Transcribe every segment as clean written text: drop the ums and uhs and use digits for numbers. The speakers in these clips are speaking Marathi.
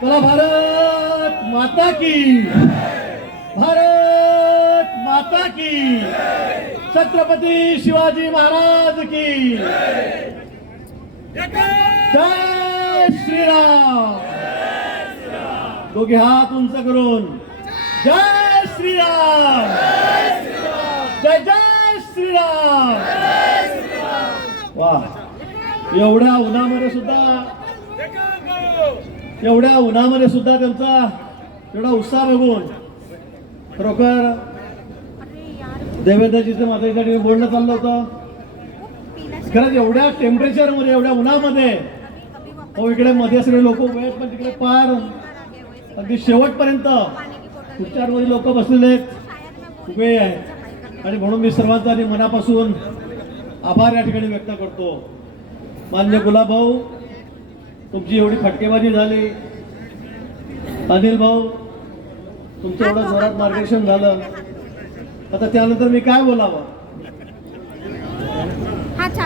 बोला भारत माता की, भारत माता की, छत्रपती शिवाजी महाराज की जय श्रीराम. दोघे हात उंच करून जय श्रीराम, जय जय श्रीराम. वा, एवढ्या उन्हामध्ये सुद्धा त्यांचा एवढा उत्साह बघून खरोखर देवेंद्रजीचं माझं इकडे बोलणं चाललं होतं. खरंच एवढ्या टेम्परेचर मध्ये, एवढ्या उन्हामध्ये इकडे मध्ये सगळे लोक उभे आहेत, पण तिकडे पार अगदी शेवटपर्यंत उच्चारमध्ये लोक बसलेले आहेत, उभे आहेत. आणि म्हणून मी सर्वांचा आणि मनापासून आभार या ठिकाणी व्यक्त करतो. मान्य गुलाब भाऊ, तुमची एवढी फटकेबाजी झाली, अनिल भाऊ तुमचं एवढं जोरात मार्गदर्शन झालं, आता त्यानंतर मी काय बोलावं.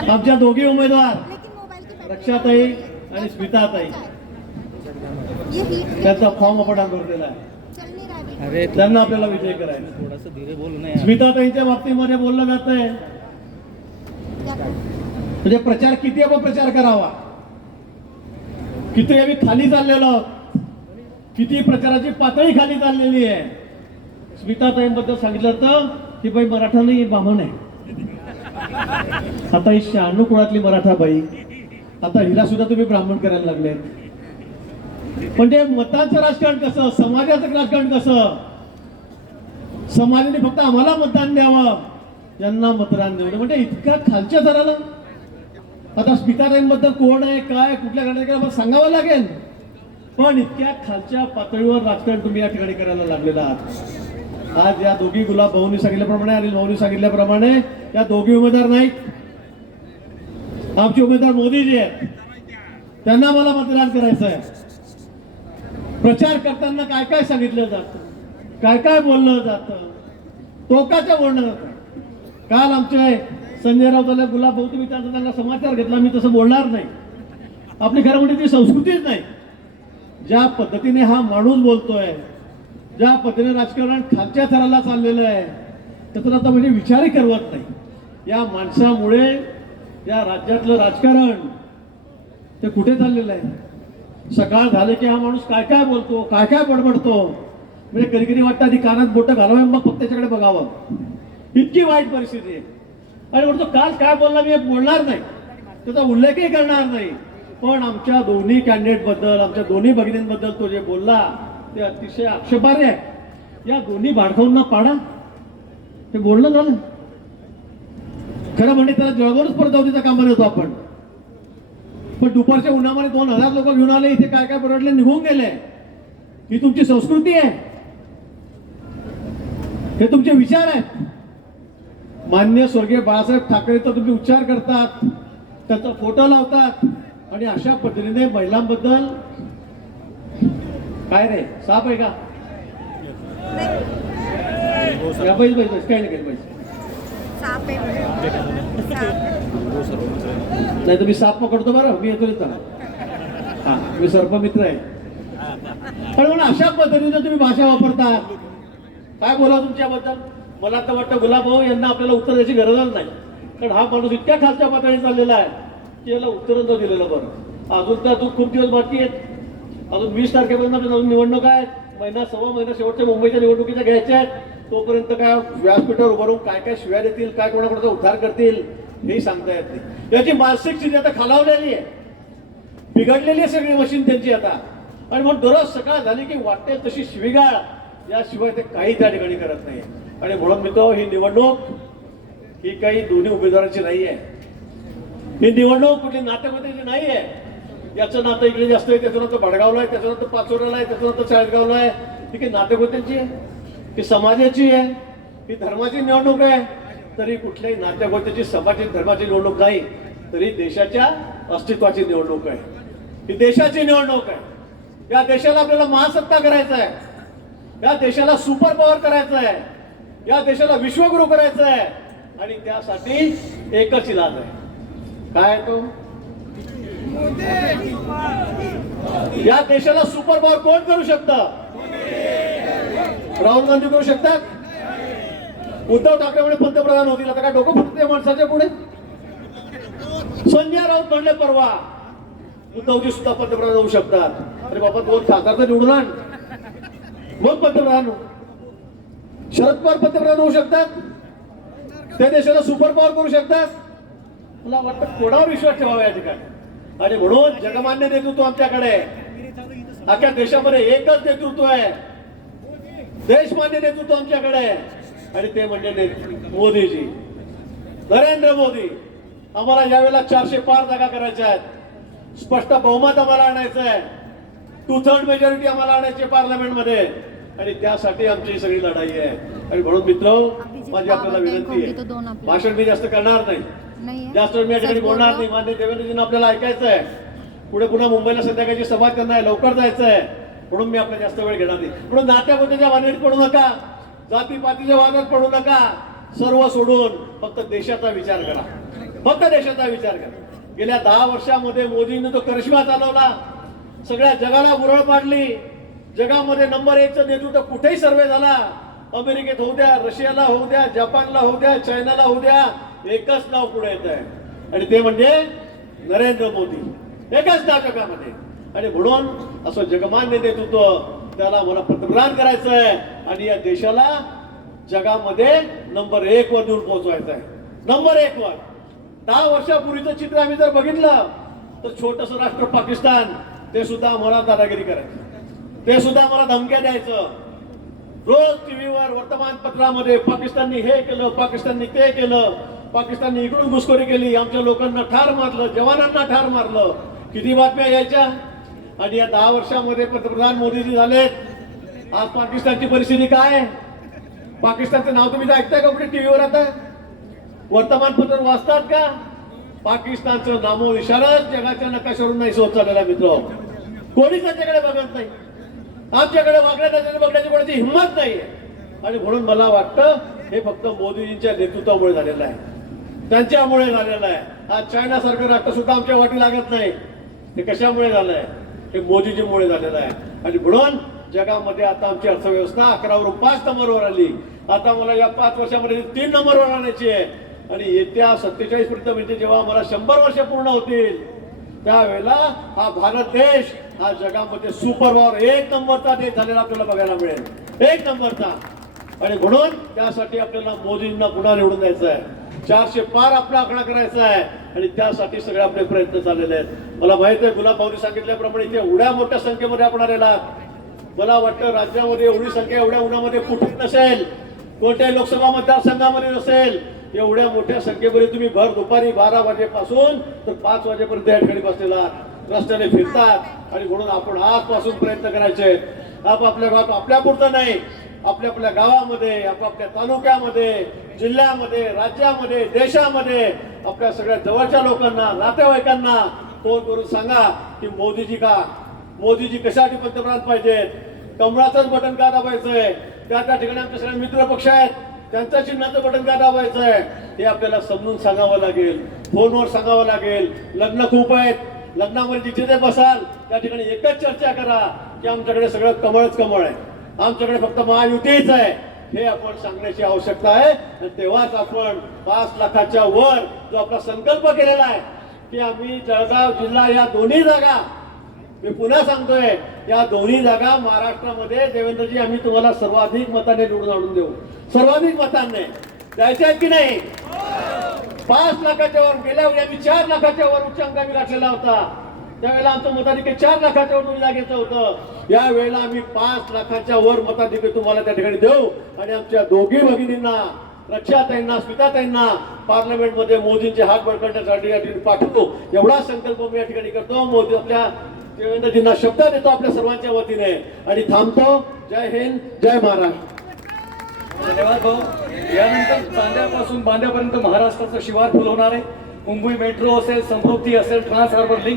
आमच्या दोघी उमेदवार रक्षाताई आणि स्मिताताई, त्यांचा फॉर्म आपण भरलेला आहे, त्यांना आपल्याला विजय करायचा. स्मिताताईंच्या बाबतीमध्ये बोललं जात आहे म्हणजे प्रचार किती अपप्रचार करावा, किती आम्ही खाली चाललेलो, किती प्रचाराची पातळी खाली चाललेली आहे. स्मिताताईंबद्दल सांगितलं तर की बाई मराठा नाही, ब्राह्मण आहे. आता ही 96 कुळातली मराठा बाई, आता हिला सुद्धा तुम्ही ब्राह्मण करायला लागले. म्हणजे मतांचं राजकारण कसं, समाजाचं राजकारण कसं, समाजाने फक्त आम्हाला मतदान द्यावं, यांना मतदान द्यावं, म्हणजे इतक्या खालच्या थराला. आता स्मिताताईंबद्दल कोण आहे, काय, कुठल्या घटनेला सांगावं लागेल, पण इतक्या खालच्या पातळीवर राजकारण तुम्ही या ठिकाणी करायला लागलेला आहात. आज या दोघी गुलाब भाऊंनी सांगितल्याप्रमाणे, अनिल भाऊंनी सांगितल्याप्रमाणे या दोघी उमेदवार नाहीत, आमचे उमेदवार मोदीजी आहेत, त्यांना मला मतदान करायचं आहे. प्रचार करताना काय काय सांगितलं जातं, काय काय बोललं जातं, टोकाचं बोलणं जातं. काल आमचे संजय राऊत गुलाब भाऊ, तुम्ही त्यांना समाचार घेतला, मी तसं बोलणार नाही. आपली खरं म्हणजे ती संस्कृतीच नाही. ज्या पद्धतीने हा माणूस बोलतोय, ज्या पद्धतीने राजकारण खालच्या थराला चाललेलं आहे, त्याचा आता म्हणजे विचारही करवत नाही. या माणसामुळे या राज्यातलं राजकारण ते कुठे चाललेलं आहे. सकाळ झाले की हा माणूस काय काय बोलतो, काय काय बडबडतो, म्हणजे कधी कधी वाटतं आधी कानात बोटं घालावं, मग फक्त त्याच्याकडे बघावं. इतकी वाईट परिस्थिती आहे. आणि म्हणतो काल काय बोलला मी बोलणार नाही, त्याचा उल्लेखही करणार नाही, पण आमच्या दोन्ही कॅन्डिडेट बद्दल, आमच्या दोन्ही भगिनींबद्दल तो जे बोलला ते अतिशय आक्षेपार्ह आहे. या दोन्ही भाडखाऊंना पाडा, हे बोलणं झालं. खरं म्हणजे त्याला जळगावच परत जाऊ देता कामा नव्हतो आपण, पण दुपारच्या उन्हामध्ये 2000 लोक घेऊन आले, इथे काय काय बरडले, निघून गेले. ही तुमची संस्कृती आहे, हे तुमचे विचार आहेत. मान्य स्वर्गीय बाळासाहेब ठाकरेचा तुम्ही उच्चार करतात, त्याचा फोटो लावतात, आणि अशा पद्धतीने महिलांबद्दल काय रे, साप आहे का, काही नाही, नाही तर मी साप पकडतो बरं, मी येतो तिथं. हा, मी सर्पमित्र आहे. पण म्हणून अशा पद्धतीने तुम्ही भाषा वापरता, काय बोला तुमच्याबद्दल. मला तर वाटतं गुलाब भाऊ यांना आपल्याला उत्तर द्यायची गरजच नाही, कारण हा माणूस इतक्या खालच्या पातळीवर चाललेला आहे की याला उत्तर न दिलेलं बरं. अजून तर खूप दिवस बाकी आहेत, अजून 20 तारखेपर्यंत अजून निवडणूक आहेत, महिना सव्वा महिना शेवटच्या मुंबईच्या निवडणुकीच्या घ्यायच्या आहेत. तोपर्यंत काय व्यासपीठावर उभं राहून काय काय शिव्या देतील, काय कोणाकोणाचा उद्धार करतील, हेही सांगता येत नाही. याची मानसिक स्थिती आता खालावलेली आहे, बिघडलेली आहे सगळी मशीन त्यांची आता. आणि मग दररोज सकाळ झाली की वाटेल तशी शिवीगाळ, याशिवाय ते काही त्या ठिकाणी करत नाही. आणि म्हणून मी तो ही निवडणूक ही काही दोन्ही उमेदवारांची नाही आहे, ही निवडणूक कुठली नातेवाईकाची नाही आहे. याचं नातं इकडे जास्त आहे, त्याचं नातं भडगावला आहे, त्याचं नातं पाचोऱ्याला आहे, त्याचं नातं चाळीसगावला आहे. ती काही नातेवाईकांची आहे, ती समाजाची आहे, ही धर्माची निवडणूक आहे. तरी कुठल्याही नातेवाईकाची, समाजाची, धर्माची निवडणूक नाही, तरी देशाच्या अस्तित्वाची निवडणूक आहे. ही देशाची निवडणूक आहे. या देशाला आपल्याला महासत्ता करायचं आहे, या देशाला सुपर पॉवर करायचं आहे, या देशाला विश्वगुरु करायचं आहे. आणि त्यासाठी एकच इलाज आहे, काय तो या देशाला सुपर पॉवर कोण करू शकतं? राहुल गांधी करू शकतात? उद्धव ठाकरे म्हणे पंतप्रधान होतील, आता काय डोकं फुटते माणसाच्या पुढे? संजय राऊत म्हणले परवा उद्धवजी सुद्धा पंतप्रधान होऊ शकतात. अरे बाबा, 2 खासदार तर निवडून आण, मग पंतप्रधान हो. शरद पवार पंतप्रधान होऊ शकतात, त्या देशाला सुपर पॉवर करू शकतात. मला वाटतं कोणावर विश्वास ठेवावा या ठिकाणी. आणि म्हणून जगमान्य नेतृत्व आमच्याकडे अख्ख्या देशामध्ये एकच नेतृत्व आहे, देशमान्य नेतृत्व आमच्याकडे आहे, आणि ते म्हणजे मोदीजी, नरेंद्र मोदी. आम्हाला यावेळेला 400 पार जागा करायच्या आहेत, स्पष्ट बहुमत आम्हाला आणायचं आहे, 2/3 मेजॉरिटी आम्हाला आणायची पार्लमेंटमध्ये, आणि त्यासाठी आमची सगळी लढाई आहे. आणि म्हणून मित्र, माझी आपल्याला विनंती आहे, भाषण मी जास्त करणार नाही, जास्त वेळ मी या ठिकाणी बोलणार नाही. मान्य देवेंद्रजींना आपल्याला ऐकायचं आहे, पुढे पुन्हा मुंबईला संध्याकाळची सभा करणार आहे, लवकर जायचं आहे, म्हणून मी आपला जास्त वेळ घेणार नाही. म्हणून नात्याबद्दलच्या भानगडीत पडू नका, जातीपातीच्या वादात पडू नका, सर्व सोडून फक्त देशाचा विचार करा, फक्त देशाचा विचार करा. गेल्या 10 वर्षामध्ये मोदींनी तो करिश्मा चालवला, सगळ्या जगाला उरळ पाडली. जगामध्ये नंबर 1चं नेतृत्व कुठेही सर्वे झाला, अमेरिकेत होऊ द्या, रशियाला होऊ द्या, जपानला होऊ द्या, चायनाला होऊ द्या, एकच नाव पुढे येत आहे, आणि ते म्हणजे नरेंद्र मोदी. एकच नाव जगामध्ये. आणि म्हणून असं जगमान्य नेतृत्व, त्याला मला पंतप्रधान करायचं आहे, आणि या देशाला जगामध्ये नंबर 1 वर नेऊन पोहोचवायचं आहे, नंबर 1 वर. 10 वर्षापूर्वीचं चित्र आम्ही जर बघितलं तर छोटस राष्ट्र पाकिस्तान, ते सुद्धा आम्हाला दादागिरी करायचं, ते सुद्धा आम्हाला धमक्या द्यायचं. रोज टीव्हीवर, वर्तमानपत्रामध्ये पाकिस्ताननी हे केलं, पाकिस्ताननी ते केलं, पाकिस्ताननी इकडून घुसखोरी केली, आमच्या लोकांना ठार मारलं, जवानांना ठार मारलं, किती बातम्या यायच्या. आणि या 10 वर्षामध्ये पंतप्रधान मोदीजी झालेत. आज पाकिस्तानची परिस्थिती काय? पाकिस्तानचं नाव तुम्ही ऐकताय का कुठे टीव्हीवर? आता वर्तमानपत्र वाचतात का? पाकिस्तानचं नामो इशाराच जगाच्या नकाशावरून नाही होत चाललेला मित्र. कोणीच त्यांच्याकडे बघत नाही, आमच्याकडे बघण्याची कोणाची हिंमत नाहीये. आणि म्हणून मला वाटतं हे फक्त मोदीजींच्या नेतृत्वामुळे झालेलं आहे, त्यांच्यामुळे झालेलं आहे. आज चायना सारखं राष्ट्र सुद्धा आमच्या वाटी लागत नाही. हे कशामुळे झालंय? हे मोदीजीमुळे झालेलं आहे. आणि म्हणून जगामध्ये आता आमची अर्थव्यवस्था 11 वरून 5 नंबरवर आली. आता मला या 5 वर्षामध्ये 3 नंबरवर आणायची आहे, आणि येत्या 47 पर्यंत, म्हणजे जेव्हा मला 100 वर्ष पूर्ण होतील, त्यावेळेला हा भारत देश हा जगामध्ये सुपर पॉवर 1 नंबरचा देश झालेला आपल्याला बघायला मिळेल, 1 नंबरचा. आणि म्हणून त्यासाठी आपल्याला मोदींना पुन्हा निवडून द्यायचं आहे, 400 पार आपला आकडा करायचा आहे, आणि त्यासाठी सगळे आपले प्रयत्न चाललेले आहेत. मला माहित आहे, गुलाब भाऊनी सांगितल्याप्रमाणे इथे एवढ्या मोठ्या संख्येमध्ये आपण आलेला. मला वाटतं राज्यामध्ये एवढी संख्या एवढ्या उन्हामध्ये कुठेच नसेल, कोणत्याही लोकसभा मतदारसंघामध्ये नसेल. एवढ्या मोठ्या संख्येमध्ये तुम्ही भर दुपारी 12 वाजेपासून तर 5 वाजेपर्यंत या ठिकाणी बसलेला, रस्त्याने फिरतात. आणि म्हणून आपण आजपासून प्रयत्न करायचे, आपापल्या गावात, आपल्यापुरतं नाही, आपल्या आपल्या गावामध्ये, आपापल्या तालुक्यामध्ये, जिल्ह्यामध्ये, राज्यामध्ये, देशामध्ये आपल्या सगळ्या जवळच्या लोकांना, नातेवाईकांना फोन करून सांगा की मोदीजी कशासाठी पंतप्रधान पाहिजेत, कमळाचंच बटन का दाबायचंय, त्या ठिकाणी आमच्या सगळ्या मित्र पक्ष आहेत, त्यांच्या चिन्हाचं बटन का दाबायचं आहे हे आपल्याला समजून सांगावं लागेल, फोनवर सांगावं लागेल. लग्न खूप आहेत, लग्नामध्ये जिथे ते बसाल त्या ठिकाणी एकच चर्चा करा की आमच्याकडे सगळं कमळच कमळ आहे, आमच्याकडे फक्त महायुतीच आहे, हे आपण सांगण्याची आवश्यकता आहे. आणि तेव्हाच आपण 5 लाखाच्या वर जो आपला संकल्प केलेला आहे की आम्ही जळगाव जिल्हा या दोन्ही जागा, मी पुन्हा सांगतोय, या दोन्ही जागा महाराष्ट्रामध्ये देवेंद्रजी आम्ही तुम्हाला सर्वाधिक मताने निवडून आणून देऊ, सर्वाधिक मतांनी द्यायचे आहेत की नाही? 5 लाखाच्या वर. गेल्या वेळी आम्ही 4 लाखाच्या वर उच्चांक आम्ही गाठलेला होता, त्यावेळेला आमचं मताधिक्य 4 लाखाच्या वर तुम्ही जागेचं होतं. या वेळेला आम्ही 5 लाखाच्या वर मताधिक्य तुम्हाला त्या ठिकाणी देऊ, आणि आमच्या दोघी भगिनींना, रक्षाताईंना, स्मिताताईंना पार्लमेंटमध्ये मोदींचे हात बळकटण्यासाठी या ठिकाणी पाठवतो. एवढा संकल्प मी या ठिकाणी करतो. मोदी आपल्या देवेंद्रजींना शब्द देतो आपल्या सर्वांच्या वतीने, आणि थांबतो. जय हिंद, जय महाराष्ट्र. धन्यवाद भाऊ. यानंतर चांद्यापासून बांद्यापर्यंत महाराष्ट्राचं शिवार फुलवणार आहे. मुंबई मेट्रो असेल, समृद्धी असेल, ट्रान्स हार्बर लिंक